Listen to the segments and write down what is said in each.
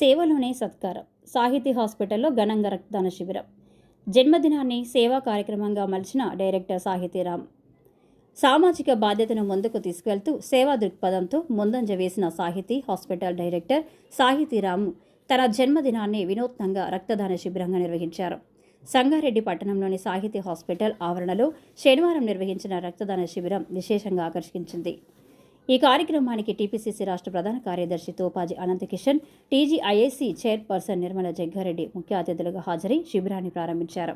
సేవలోనే సత్కారం. సాహితీ హాస్పిటల్లో ఘనంగా రక్తదాన శిబిరం. జన్మదినాన్ని సేవా కార్యక్రమంగా మలిచిన డైరెక్టర్ సాహితీరామ్ సామాజిక బాధ్యతను ముందుకు తీసుకెళ్తూ సేవా దృక్పథంతో ముందంజ వేసిన సాహితీ హాస్పిటల్ డైరెక్టర్ సాహితీరామ్ తన జన్మదినాన్ని వినూత్నంగా రక్తదాన శిబిరంగా నిర్వహించారు. సంగారెడ్డి పట్టణంలోని సాహితీ హాస్పిటల్ ఆవరణలో శనివారం నిర్వహించిన రక్తదాన శిబిరం విశేషంగా ఆకర్షించింది. ఈ కార్యక్రమానికి టీపీసీసీ రాష్ట్ర ప్రధాన కార్యదర్శి తోపాజీ అనంతకిషన్ టీజీఐఏసీ చైర్పర్సన్ నిర్మల జగ్గారెడ్డి ముఖ్య అతిథులుగా హాజరై శిబిరాన్ని ప్రారంభించారు.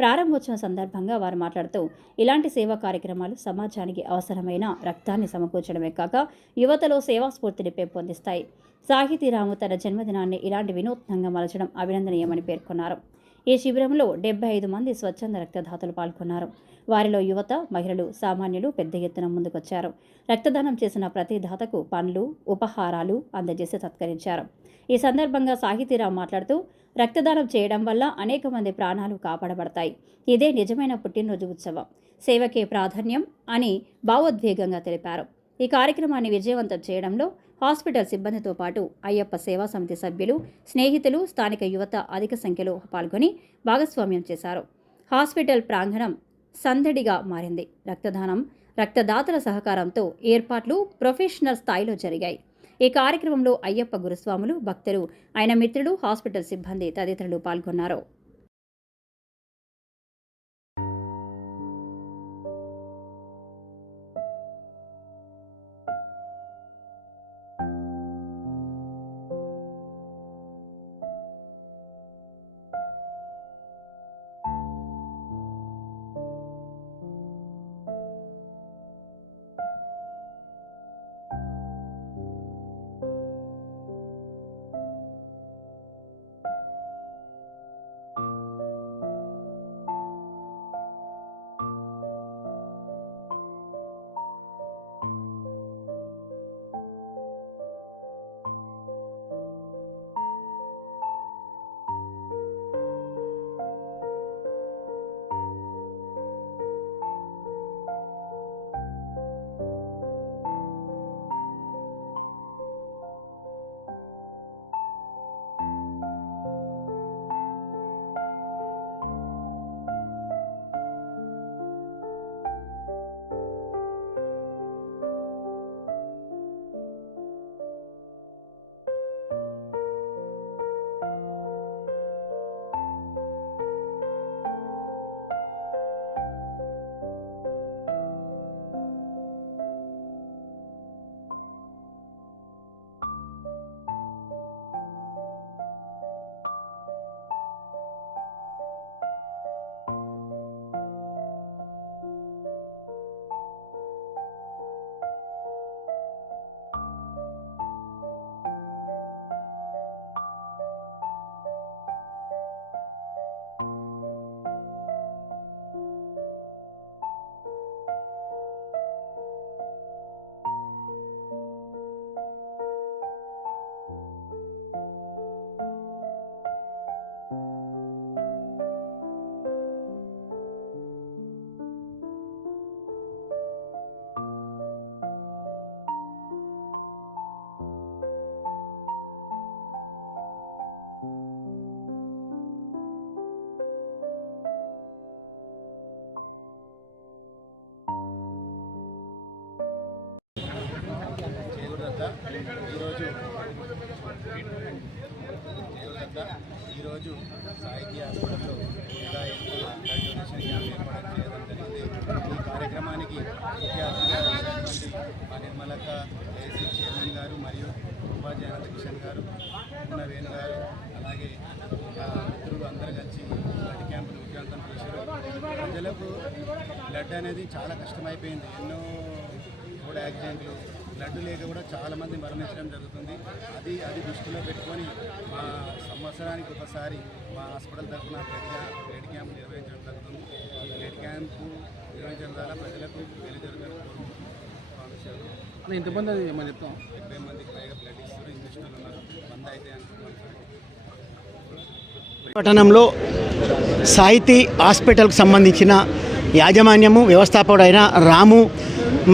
ప్రారంభోత్సవం సందర్భంగా వారు మాట్లాడుతూ ఇలాంటి సేవా కార్యక్రమాలు సమాజానికి అవసరమైన రక్తాన్ని సమకూర్చడమే కాక యువతలో సేవా స్ఫూర్తిని పెంపొందిస్తాయి. సాహితీరాము తన జన్మదినాన్ని ఇలాంటి వినూత్నంగా మలచడం అభినందనీయమని పేర్కొన్నారు. ఈ శిబిరంలో డెబ్బై ఐదు మంది స్వచ్ఛంద రక్తదాతలు పాల్గొన్నారు. వారిలో యువత మహిళలు సామాన్యులు పెద్ద ఎత్తున ముందుకొచ్చారు. రక్తదానం చేసిన ప్రతి దాతకు పండ్లు ఉపహారాలు అందజేసి సత్కరించారు. ఈ సందర్భంగా సాహితీరావు మాట్లాడుతూ రక్తదానం చేయడం వల్ల అనేక మంది ప్రాణాలు కాపాడబడతాయి. ఇదే నిజమైన పుట్టినరోజు ఉత్సవం. సేవకే ప్రాధాన్యం అని భావోద్వేగంగా తెలిపారు. ఈ కార్యక్రమాన్ని విజయవంతం చేయడంలో హాస్పిటల్ సిబ్బందితో పాటు అయ్యప్ప సేవా సమితి సభ్యులు స్నేహితులు స్థానిక యువత అధిక సంఖ్యలో పాల్గొని భాగస్వామ్యం చేశారు. హాస్పిటల్ ప్రాంగణం సందడిగా మారింది. రక్తదానం రక్తదాతల సహకారంతో ఏర్పాట్లు ప్రొఫెషనల్ స్థాయిలో జరిగాయి. ఈ కార్యక్రమంలో అయ్యప్ప గురుస్వాములు భక్తులు ఆయన మిత్రులు హాస్పిటల్ సిబ్బంది తదితరులు పాల్గొన్నారు. ఈరోజు ఈరోజు సాహిత్య హాస్పిటల్లో మెగా బ్లడ్ డొనేషన్ క్యాంప్ ఏర్పాటు చేయడం జరిగింది. ఈ కార్యక్రమానికి ముఖ్య అతిథిగా మా నిర్మలక్క ఏసీ చైర్మన్ గారు మరియు ఉపాధ్యాయ అనంత కిషన్ గారు నవేణు గారు అలాగే మిత్రులు అందరు కలిసి బ్లడ్ క్యాంపును విజయవంతం చేశారు. ప్రజలకు బ్లడ్ అనేది చాలా కష్టమైపోయింది. ఎన్నో కూడా యాక్సిడెంట్లు బ్లడ్ లేక కూడా చాలామంది మరణించడం జరుగుతుంది. అది అది దృష్టిలో పెట్టుకొని మా సంవత్సరానికి ఒకసారి మా హాస్పిటల్ తరఫున బ్లడ్ క్యా- బ్లడ్ క్యాంప్ నిర్వహించడం జరుగుతుంది. ఈ బ్లడ్ క్యాంపు నిర్వహించడం ద్వారా ప్రజలకు కోరుకుంటున్నాను అన్న ఎంతమంది అది ఏమని చెప్తాం? డెబ్బై మందికి పైగా బ్లడ్ ఇస్తారు. ఇంజక్షన్లు ఉన్నారు. వంద అయితే అనుకుంటున్నాం పట్టణంలో సాహితీ హాస్పిటల్కి సంబంధించిన యాజమాన్యము వ్యవస్థాపకుడైన రాము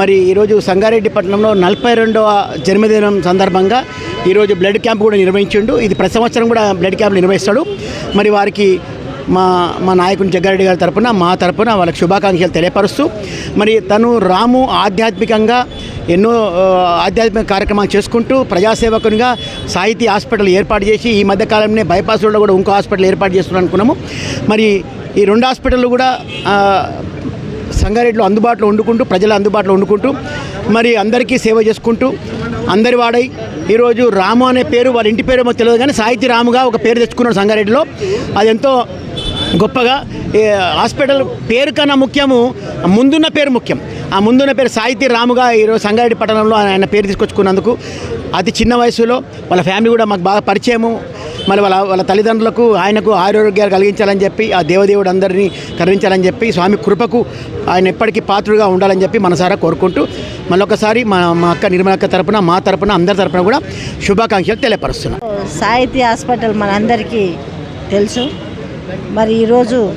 మరి ఈరోజు సంగారెడ్డి పట్టణంలో నలభై రెండవ జన్మదినం సందర్భంగా ఈరోజు బ్లడ్ క్యాంప్ కూడా నిర్వహించిండు. ఇది ప్రతి సంవత్సరం కూడా బ్లడ్ క్యాంప్ నిర్వహిస్తాడు. మరి వారికి మా మా నాయకుని జగ్గారెడ్డి గారి తరపున మా తరపున వాళ్ళకి శుభాకాంక్షలు తెలియపరుస్తూ మరి తను రాము ఆధ్యాత్మికంగా ఎన్నో ఆధ్యాత్మిక కార్యక్రమాలు చేసుకుంటూ ప్రజాసేవకునిగా సాహితీ హాస్పిటల్ ఏర్పాటు చేసి ఈ మధ్యకాలంలో బైపాస్ రోడ్లో కూడా ఇంకో హాస్పిటల్ ఏర్పాటు చేస్తున్నాం అనుకున్నాము మరి ఈ రెండు హాస్పిటల్ కూడా సంగారెడ్డిలో అందుబాటులో వండుకుంటూ ప్రజల అందుబాటులో వండుకుంటూ మరి అందరికీ సేవ చేసుకుంటూ అందరి వాడై ఈరోజు రాము అనే పేరు వాళ్ళ ఇంటి పేరు ఏమో తెలియదు కానీ సాహితీ రాముగా ఒక పేరు తెచ్చుకున్నాడు సంగారెడ్డిలో. అది ఎంతో గొప్పగా హాస్పిటల్ పేరు కన్నా ముఖ్యము ముందున్న పేరు ముఖ్యం. ఆ ముందున్న పేరు సాహితీ రాముగా ఈరోజు సంగారెడ్డి పట్టణంలో ఆయన పేరు తీసుకొచ్చుకున్నందుకు అతి చిన్న వయసులో వాళ్ళ ఫ్యామిలీ కూడా మాకు బాగా పరిచయము. మరి వాళ్ళ వాళ్ళ తల్లిదండ్రులకు ఆయనకు ఆరోగ్యాలు కలిగించాలని చెప్పి ఆ దేవదేవుడు అందరినీ కరుణించాలని చెప్పి స్వామి కృపకు ఆయన ఎప్పటికీ పాత్రుడుగా ఉండాలని చెప్పి మనసారా కోరుకుంటూ మళ్ళొకసారి మా మా అక్క నిర్మలక్క తరపున మా తరపున అందరి తరపున కూడా శుభాకాంక్షలు తెలియపరుస్తున్నాం. సాహితీ హాస్పిటల్ మనందరికీ తెలుసు. మరి ఈరోజు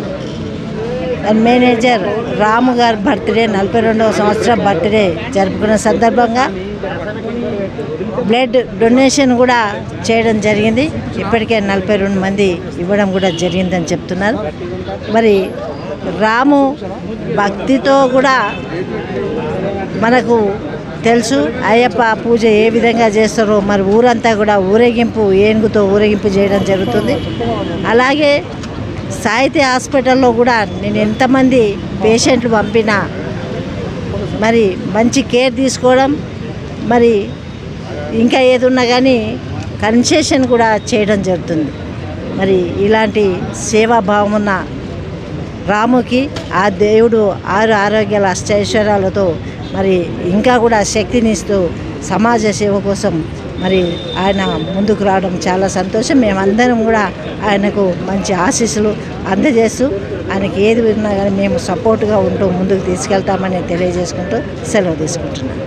మేనేజర్ రాము గారి బర్త్డే నలభై రెండవ సంవత్సరం బర్త్డే జరుపుకున్న సందర్భంగా బ్లడ్ డొనేషన్ కూడా చేయడం జరిగింది. ఇప్పటికే నలభై రెండు మంది ఇవ్వడం కూడా జరిగిందని చెప్తున్నారు. మరి రాము భక్తితో కూడా మనకు తెలుసు అయ్యప్ప పూజ ఏ విధంగా చేస్తారో మరి ఊరంతా కూడా ఊరేగింపు ఏనుగుతో ఊరేగింపు చేయడం జరుగుతుంది. అలాగే సాహితీ హాస్పిటల్లో కూడా నేను ఎంతమంది పేషెంట్లు పంపినా మరి మంచి కేర్ తీసుకోవడం మరి ఇంకా ఏదున్నా కానీ కన్సెషన్ కూడా చేయడం జరుగుతుంది. మరి ఇలాంటి సేవాభావం ఉన్న రాముకి ఆ దేవుడు ఆరు ఆరోగ్యాల అష్టైశ్వర్యాలతో మరి ఇంకా కూడా శక్తినిస్తూ సమాజ సేవ కోసం మరి ఆయన ముందుకు రావడం చాలా సంతోషం. మేమందరం కూడా ఆయనకు మంచి ఆశీస్సులు అందజేస్తూ ఆయనకి ఏది విన్నా కానీ మేము సపోర్ట్గా ఉంటూ ముందుకు తీసుకెళ్తామని తెలియజేసుకుంటూ సెలవు తీసుకుంటున్నాను